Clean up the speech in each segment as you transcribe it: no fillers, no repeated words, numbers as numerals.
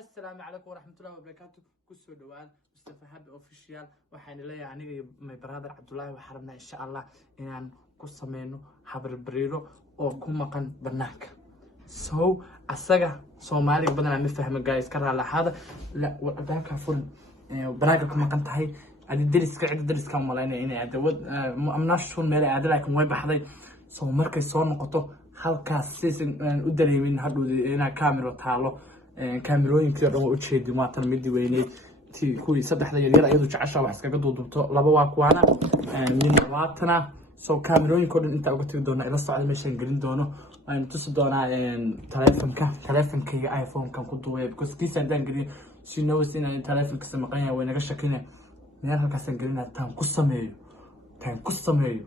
السلام عليكم ورحمة الله وبركاته. كسر دوان مصطفى حبي أوفيشيال وحين لي يعني ماي برادر عبد الله وحرمنا إن شاء الله إن قصة منه حبر بريرو أو كم كان برناك. أسرع سومالي بدنا نفهم الجايز كره هذا لا وذاك فل برناك كم كان تهي على الدرس كعد الدرس كم ملاين يعني عدود أمناش فل مالي عدل لكن وين بحضي مركز صار نقطة halkaas u dareemin hadhow inaa camera taalo kaamirooyinkii oo dhan waa u jeedi maatan midii weyneed tii kuwii saddexda yaryar iyadu jecesha wax iskaga duudubto laba waa kuwaana midna waatana soo kaamirooyinka oo dhan intaa uga tagi doona ila socda meeshaan gelin doono waan tusi doonaa taleefankayga iPhone-kan ku duubay because kiisa haddaan geliyo si knows inaan taleefankiisa maqan yahay way naga shakina meel halkaasaan gelinaa taan ku sameeyo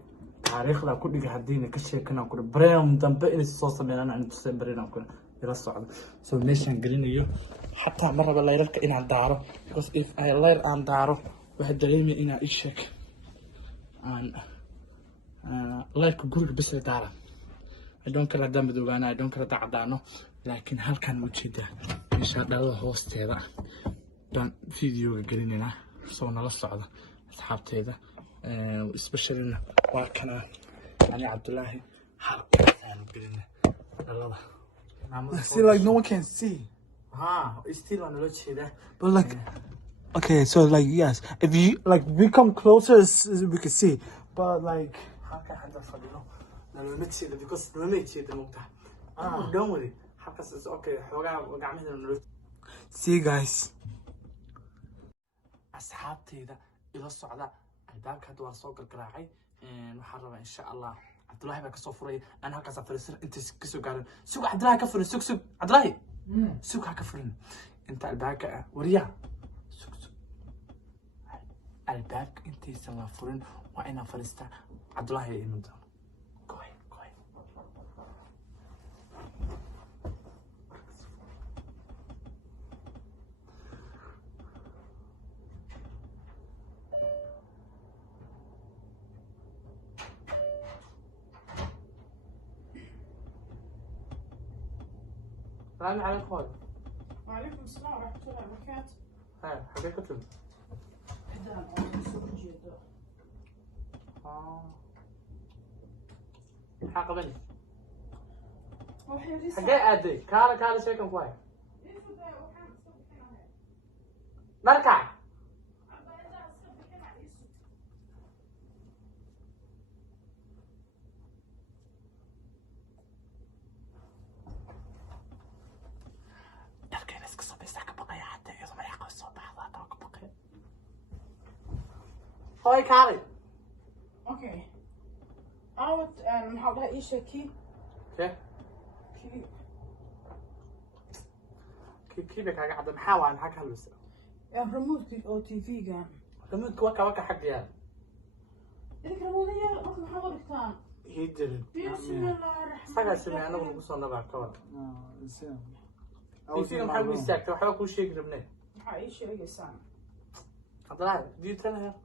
taariikhda ku dhiga hadii ka sheekana ku brand dambe in soo sameeyaan aan tusay barina ku ila socdo soo meeshan gelinayo hatta maraba leerka inaan daaro because if I leer aan daaro waxa dareemay inaan isheek aan leerka guriga bis daara I don't care hadaan madoogaana I don't care dacdaano laakiin halkan ma jeeda insha Allah hoosteeda dan video gelinayna soo nala socdo asxaabteeda especially وكنا يعني عبد الله حرق I see like no one can see. It's still on the load. But like, okay, so like yes, if you like we come closer, we can see. But like, how can I handle for you? No, we make it because we make it the most. Don't worry. Hakas is okay. See guys. أصحابتي ده إلى الصعداء الباك هذا وصوق القراعي وحرم إن شاء الله عبد الله بك صفري أنا هكذا فرسر أنت كسو قال سوق عبد الله كفر سوق عبد الله سوق هكفرن أنت الباك وريا سوق الباك أنت سما فرن وأنا فرستا عبد الله يمد كوي السلام عليكم. وعليكم السلام ورحمة الله وبركاته. حبيت كتب. حق بني. حقي أدي كار شيء كم كويس. مركع. هاي كاري. اوكي. أنا محاولة إيش كي. كي بك قاعد محاول عن حق هالوسة. يا ريموت أو تي في كان. ريموت وكا حق يعني. إذا ريموت هي ما محاولة كان. يدري. بسم الله الرحمن الرحيم. سمع أنا وصلنا بعد كمان. إنسان. في محل بيستاك وحاول كل شيء قربناه. أي شيء يسان. عبد الله دي تنها.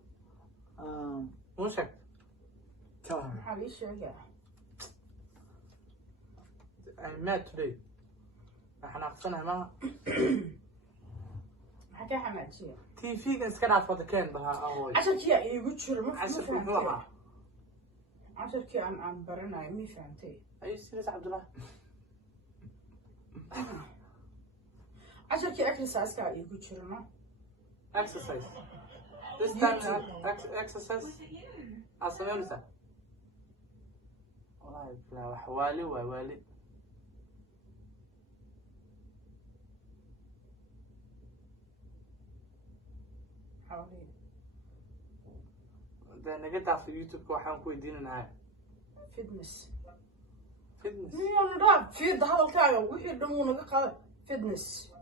مو شك. Tell her. حبيبي شو I met today. احنا عرفنا ما حكى حماد شيء. تي في كان سكان عفوا كان بها أول. عشان كي يقول شو ما فهمت. عشان كي عم برنا مي فهمتي. أي سيرس عبد الله. عشان كي exercise كا يقول شو ما. Exercise. This time exercise. أصلا يومسا. والله لا حوالي ووالي. حوالي. ده أنا قلت على اليوتيوب كواحد كويدين أنا. فيتنس. فيتنس. مين راب في هذا الكلام وحي دمونا قال فيتنس.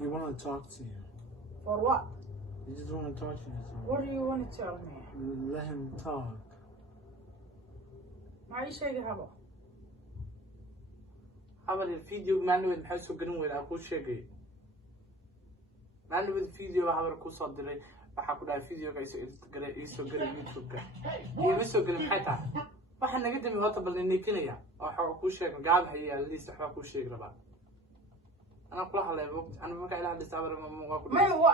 He want to talk to you. For what? He just want to talk to you. What do you want to tell me? Let him talk. ما شيء هذا. عمل الفيديو معناه إن حاسه جنون أقول شيء. معناه الفيديو عمل كوسات دري. waxaa ku dhahay video ka iso galay YouTube ka iyo iso galay xataa waxaan naga dami horta bal nikinaya waxa ku sheeg gaab haya liis waxa ku sheeg rabaa ana kula hadlay ana marka ilaa dhisabar ma ku ما هو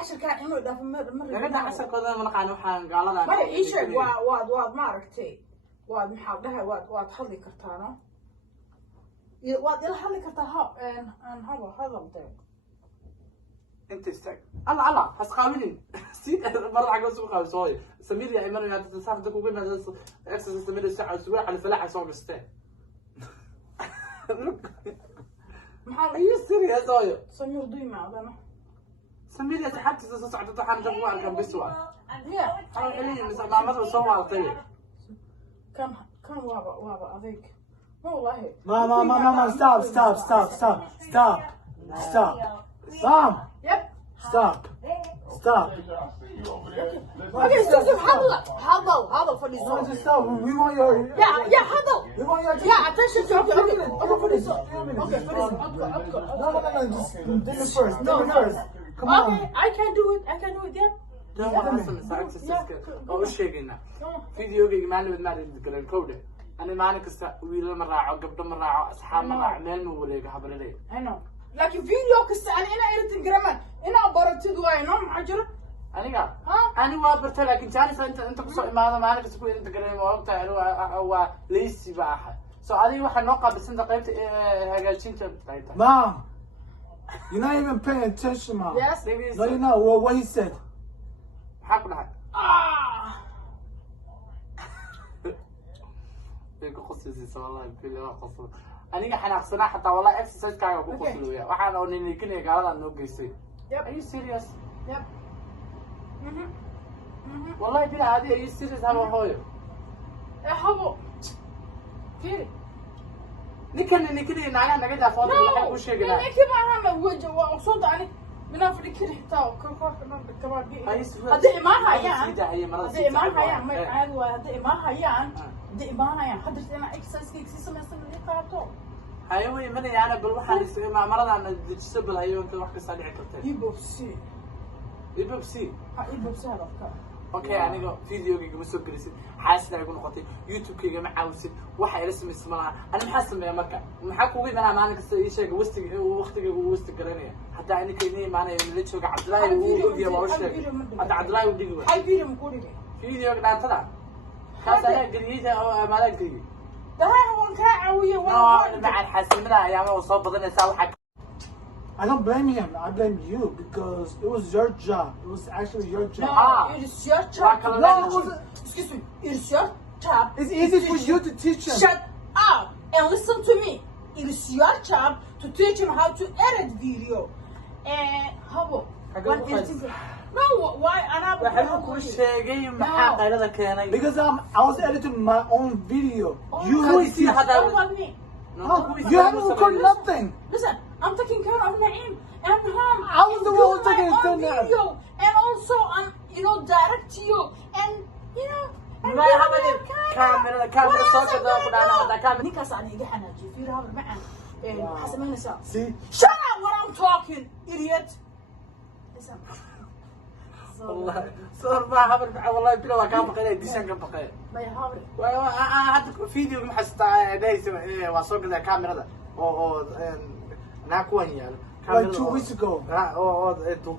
عشر كان إنه ده مرة laga dhaxasakooda ma naqaan waxaan gaalada ما إيش واد ما عرفتي واد محاولها واد حظي كرتانه واد إلى حظي كرتها إن هذا مطيع انت استاك الله هسقاولين سيد مرة عقب سوق خالصوي سمير يا ايمن يا تصاحب دكو قلنا اكسس سمير الساعه اسبوع على فلاحه سوق مستان محل اي سيريا زويو سمير ضيمة أنا سمير يا حتى تصعد تطحن جنبه على كم بسوا هي انا قليل مثلا ما مره سوى على طيب كان وابا أذيك والله Mom, stop. Mom, يب stop. اوكي استاذ حضل for this No, one. just stop. We want your. Yeah حضل We want your. yeah attention to okay for this okay for this No. Just do it first. Come on. okay I can do it yeah ده ما اصلا ساعات تسكت او شيغنا فيديوغي مaalin ma rin garan kowde ani maalin kasta wiil ma raaco gabdho ma raaco asxaab ma raaco meel ma wareega habalay I know لكن فيديو كست انا إيرتين جرمان انا برتد واي نوم عجرة aniga ani waa bartay laakiin jaanis inta ku soo imaado maalin kasta ku inta garan waa ogtahay waa leesi baaha so adiga waxa noo qaabisanta qaybta hagaajinta qaybta Mom, you're not even paying attention, Mom. yes No, you know what he said. maxaa ku dhahay ku qosaysa wallahi bilaa waa qosay aniga xanaaqsanaa xataa wallahi exercise kaaga ku qoslooya waxaan oo ninkii gaalada noo geysay Yep. are you serious yep والله بلا هذه هي السيريس هذا هويو يا حبو فيري نكني نعنا نقدر فاضي ولا وش يقول انا كيف انا وجه وصوت علي من افريقيا كده حتى كمان هدي ما هي ما عاد هدي ما هي حضرت انا اكسس سمستر اللي قرأته هاي من يعني بالوحة اللي مع مرض عن الجسبل هاي وانت وحكي صالح كرتين يبوبسي يبوبسي هذا اوكي يعني فيديو كي مسوق جلسي حاسس انه يكون خطير يوتيوب كي ما عاوسد waxa ila sameysmaa ana maxaa sameeyaa marka maxaa kugu imanaa maalin kasta ii sheeg waqtiga garanaya hatta ani keenay maana la jooga Cabdullaahi uu ogyahay waa sheeg hada Cabdullaahi uu dhigi waa hay video ku dhigi video dhaantada kaas ayaa galiyay oo maala galiyay dahay waan ka caawiyo waa macal xasimada ayaama oo soo badanaysa waxa I don't blame him. I blame you because it was your job. It was actually your job. No, it is your job. No, it wasn't. Excuse me. It is your job. It's easy for you to teach him. Shut up and listen to me. It is your job to teach him how to edit video. And how? No, why? waxaan ku sheegay maxaa qaylada keenay Because I was editing my own video. You haven't recorded nothing. Listen, I'm taking care of Naeem and him. I was the one taking care of video, and also I'm, direct to you, and ما عملت كاميرا صوت ده قدانا هذا كاميرا نيكاس أنا يجي حناجي في رهاب معن حسب ما نسا. See? Shut up when I'm talking, idiot. Listen. والله صار ما عمل والله بلا كان بقى ديشان كان بقى ما يهابري. هذا فيديو محستا دايس واسوق ده كاميرا ده او انا كوين يعني Like 2 weeks ago.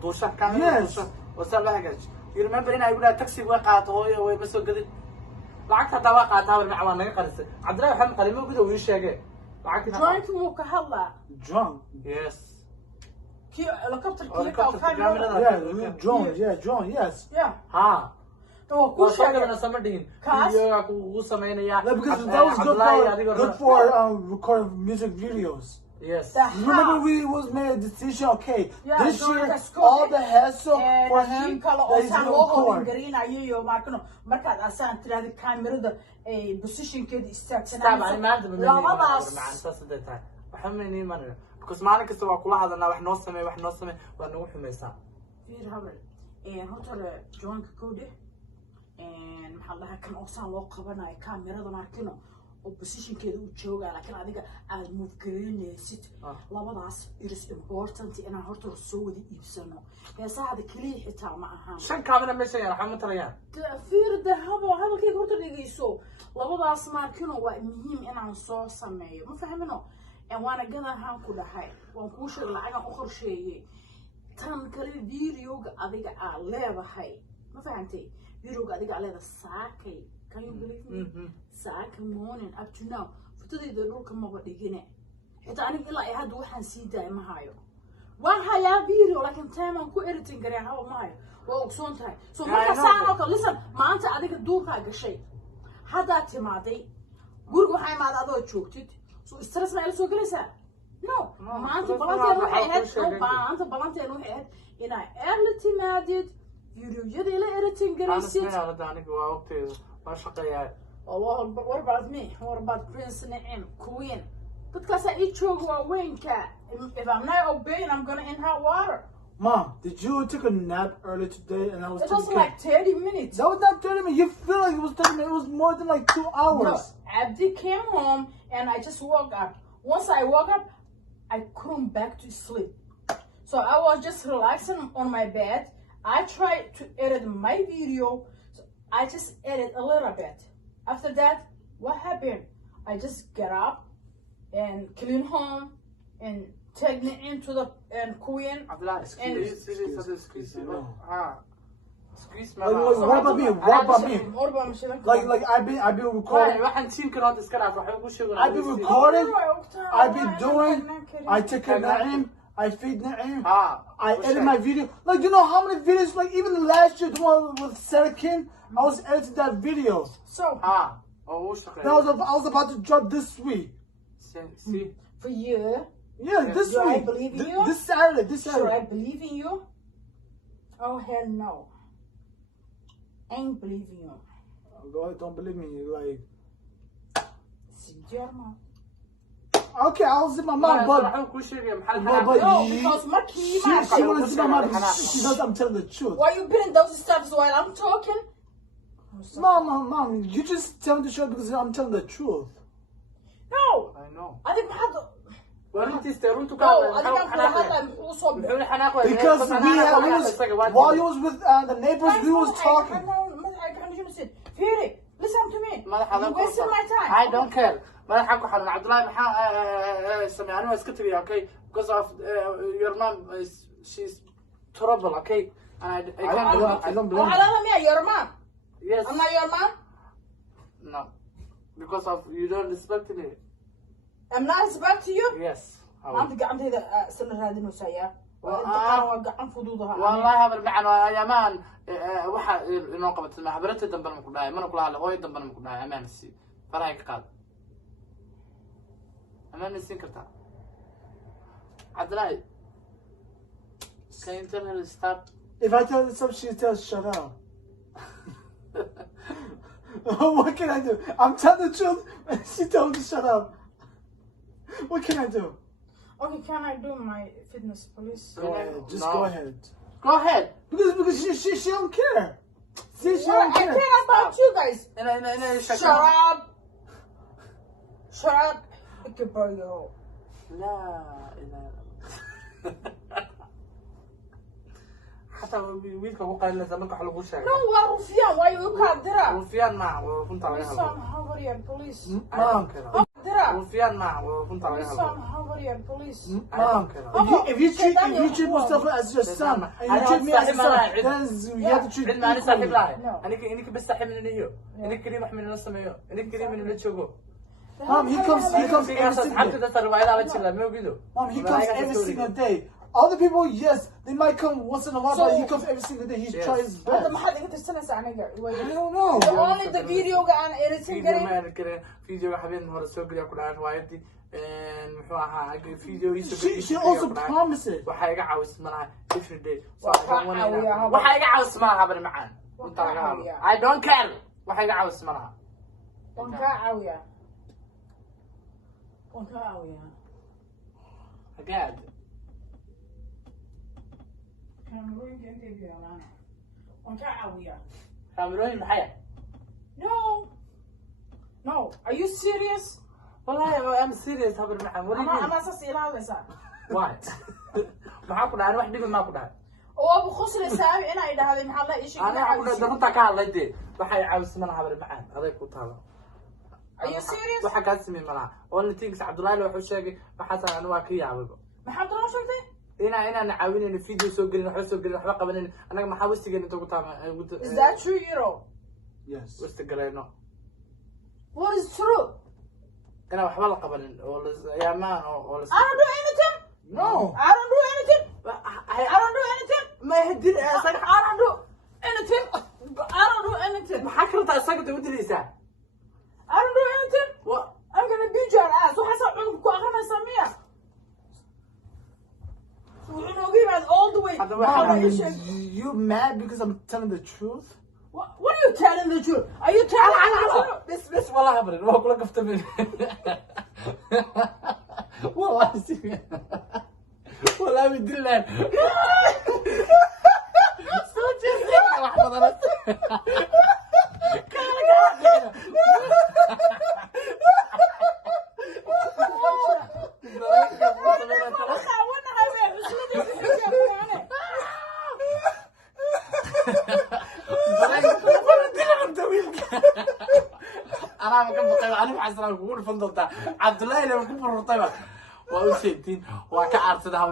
دوشة كاميرا وصار لها كذا you remember هنا يقول تاكسي وقعت هو بس قدر لعقتها توقعتها والمعوان ما قرص عبد الله محمد قال مو كده ويش هيك لعقتها Drunk مو كهلا. Drunk. yes كي هليكوبتر كي Yeah, drone, yes. Yeah. ها تو كل وصلنا شيء. من سمردين كاس. فيديو كو سمينيا Yeah, because that was good for recording music videos. yes Remember we was made a decision, okay, Yeah, this during year the school all the hassle for him kala that oo he's san gonna loo horin record. garinayo markano markaad asaan tiraahdo kaamirada positionkeeda استعب istaagsanaa يعني ما ادري labadaas مع اساس ده وحمني ما because مالك كسر وكل هذا انا واحد نوصمه وانا وحميسا fiir habal horta joanka koode maxaa lahaa kan oo saan loo qabanayo kaamirada markino oo positionkeeda uu joogaa laakiin adiga aad move gareynaysid labadaas is important inaan horta soo wada iibsano heesaada kaliya xitaa ma ahaan shan kaamina meesha yaala waxaa ma talayaan fiir dahabo hadalkayga horta dhegeyso labadaas maarkino waa muhiim inaan soo sameeyo ma fahmino waana gadahaan ku dhahay waan kuu sheegay lacagan u qorsheeyey tan kale videoga adiga aa leedahay ma fahantay videoga adiga aa leedahay saakay can you believe me saaka morning up to now futadayda dhulka maba dhigine xitaa aniga ilaa ay hadda waxaan sii daay ma hayo waan hayaa video laakiin time ku editing garay hawa ma hayo waa ogsoon tahay so marka saan oo kale listen maanta adiga duurkaa gashay haddaa timaaday guriga waxaa imaaday adoo joogtid so stress ma ila soo gelaysaa no maanta balanteenu waxay ahayd maanta balanteenu waxay ahayd inaa early timaadid videoyada ila editing garaysid waa waqtigeeda waa shaqeeyaa what about me what about Prince Naim Queen dadkaasaa ii jooga waaweynka if I'm not obeying I'm gonna in hot water. Mom, did you take a nap earlier today? And I was. It was like 30 minutes. That was not 30 minutes. You feel like it was 30 minutes. It was more than like 2 hours. No, Abdi came home and I just woke up. Once I woke up, I couldn't back to sleep. So I was just relaxing on my bed. I tried to edit my video. So I just edit a little bit. After that, what happened? I just get up and clean home and take me into the Queen. Excuse me. What about me? What about me? Like I've been recording. I've been recording. I've been doing. I take care of Naim. I feed Naim. I edit my video. Like you know how many videos? Like even last year, the one with Sarah King, I was editing that video. So I was about to drop this week. See? For you. Yeah, this Do week. I believe in you? This Saturday. Should I believe in you? Oh hell no. Ain't believing you. Go ahead, don't believe me. Like, Sit your mouth. okay, I'll zip my mouth, but No, because Maki, she wants to zip my mouth because she knows I'm telling the truth. why you been in those steps while I'm talking? Mom, you just tell me the truth because I'm telling the truth. No. I know. I think had Walintiiste runtu ka no, I think I'm gonna have like also Because while you was with the neighbors, we was talking. Listen to me. You wasting my time. I don't care. madaxa ku xaran Cabdullaahi maxaa sameeyay aniga iska tagay okay because of your mom she's trouble okay and I don't blame I don't mean your mom. Yes. I'm not your mom. No. Because of you don't respect me. I'm not respect to you. Yes. أنت قاعد سنة هذه نسايا. وأنت قاعد فضوضها. والله هذا المعنى يا مان واحد إنه قبضت الماء حبرت الدم بالمقداي ما نقول على هوي الدم بالمقداي أمان السي فرايك قال أمان السي كرتا عبد الله can you tell her to stop? If I tell her something, she tells shut up. What can I do? I'm telling the truth, and she told me to shut up. What can I do? Okay, can I do my fitness, please? Go ahead. Just No. go ahead. Go ahead. Because she don't care. See, she Well, don't I care. care about you guys. Shut Shut up. Shut up. Okay, bro. لا إله حتى ويلك هو قال لازم نروح على غشة. No, what Rufian? Why you قادرة? وفيان معه وكنت على Listen, هلا. how are you, please? Mom, قادرة. وفيان معه وكنت على Listen, هلا. how are you, please? Mom, if you treat Mustafa as your son and you treat me as your son, then you have to treat me أنا صاحب equally. له. أنا بستحي من النيو. أنا كريم أحمل من السمايو. أنا كريم من التشوكو. Mom, he comes every single حتى day. ده ترى وعيد على تشيله ما يقولوا. Mom, he comes every single day. Other people, yes, they might come once in a while, but he comes every single day. He tries his هذا best. ما حد يقدر يستنى ساعة I don't know. only the video قاعد editing فيديو قريب. ما أذكره فيديو حبيبي مرة سوق لي أكل عارف وايدي محوها فيديو يسوي. She also promises. وحاجة عاوز منها different day. وحاجة وحاجة عاوز منها بر معان. I don't care. وحاجة عاوز منها. وانكاعوية. وانكاعوية. قاعد. كاميرون جنبي بيانا. وانكاعوية. كاميرون محيا. No. No. Are you serious? والله I'm serious habar macaan wareegay أنا أساس إلهي what maxaa ku dhahay wax dhib ma ku dhahay وأبو خسر سامي أنا إذا هذا محل إيش أنا أقول لك دمتك على يدي بحي عاوز من حبر معان هذا كوتها Are you serious? وحكى اسمي ملا والله تيجي عبد الله لو حشاقي بحث عن واقعي عاوز محمد الله شو ذي؟ هنا نعاون إن فيديو سوق لنا حسوق لنا حلقة بنين أنا ما حاولت تيجي أنت كوتها Is that true, Euro? Yes. واستقلينا What is true? أنا حلقة بنين ولا يا ما ولا I don't do anything. No. I don't do anything. I don't do anything. ما يهدي I don't do anything. I don't do anything. ما حكرت أساقط ودي ليسا I don't do anything. I'm gonna beat your ass. وحسب عنك آخر ما يسميها. We're gonna give it all the way. You mad because I'm telling the truth? What are you telling the truth? Are you telling the truth? بس والله هبرد ما أقول لك افتمن والله سيبي والله بدلنا صوت يا واحدة ضربت أنا ما كنت بقيم أنا محسن أقول فندق عبد الله اللي بكون فرطيبة وأوشيتين وكعرت ده هم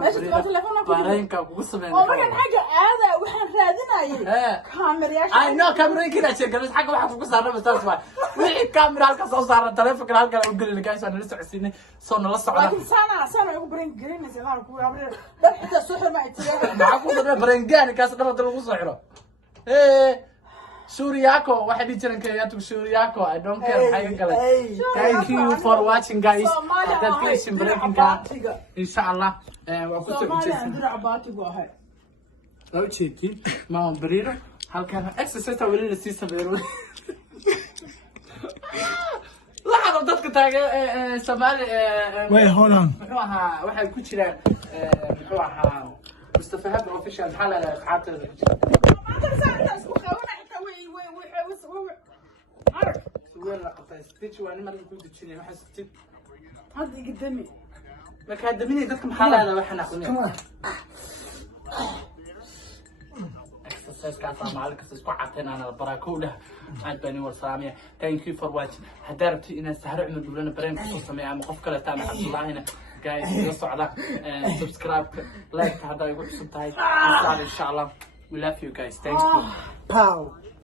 بارين كوسم يعني وما كان حاجة هذا وإحنا رادنا كاميرا I know كاميرا كده شيء بس حاجة واحد فوكس على بس اسمع وين الكاميرا هالك صوص على التلفون هالك أقول لك إيش أنا لسه عسيني صرنا لسه على لكن سنة يقول برين جرين مثلا يقول عبرين ده حتى سحر ما يتجاه معكم ده برينجان كاس ده تلقوا صحيره إيه Shuriako, واحد يجرن كياتو Shuriako. I don't care حاجة قلت. Thank you for watching guys. هذا كليش بريكنج كا. إن شاء الله. وقصة Somalia عندنا عباتي واحد. لو شيتي ما هو بريرو. هل كان exercise ولا لسه بريرو؟ لا أنا ضدك تاج سومالي. Wait, hold on. محوها واحد كوتشيلا محوها مصطفى هذا official حالة خاطر. ما تنسى أنت اسمه خونا حتى عارف. وين لقطة ستيتش وأنا ما أقول تشيني واحد ستيت. هذا قدامي. ما كادميني ذاتكم حالة وإحنا Come on. exercise كاسة معلك سكوا عطينا أنا البراكولة عجبني والسلامية. Thank you for watching. هدارتي إن السهرة عمل دولنا برين خصوصا مع مقف كلا تامع عبد الله هنا. guys يصوا على subscribe like هذا يقول سبتاي إن شاء الله. We love you guys. Thank you. Pow.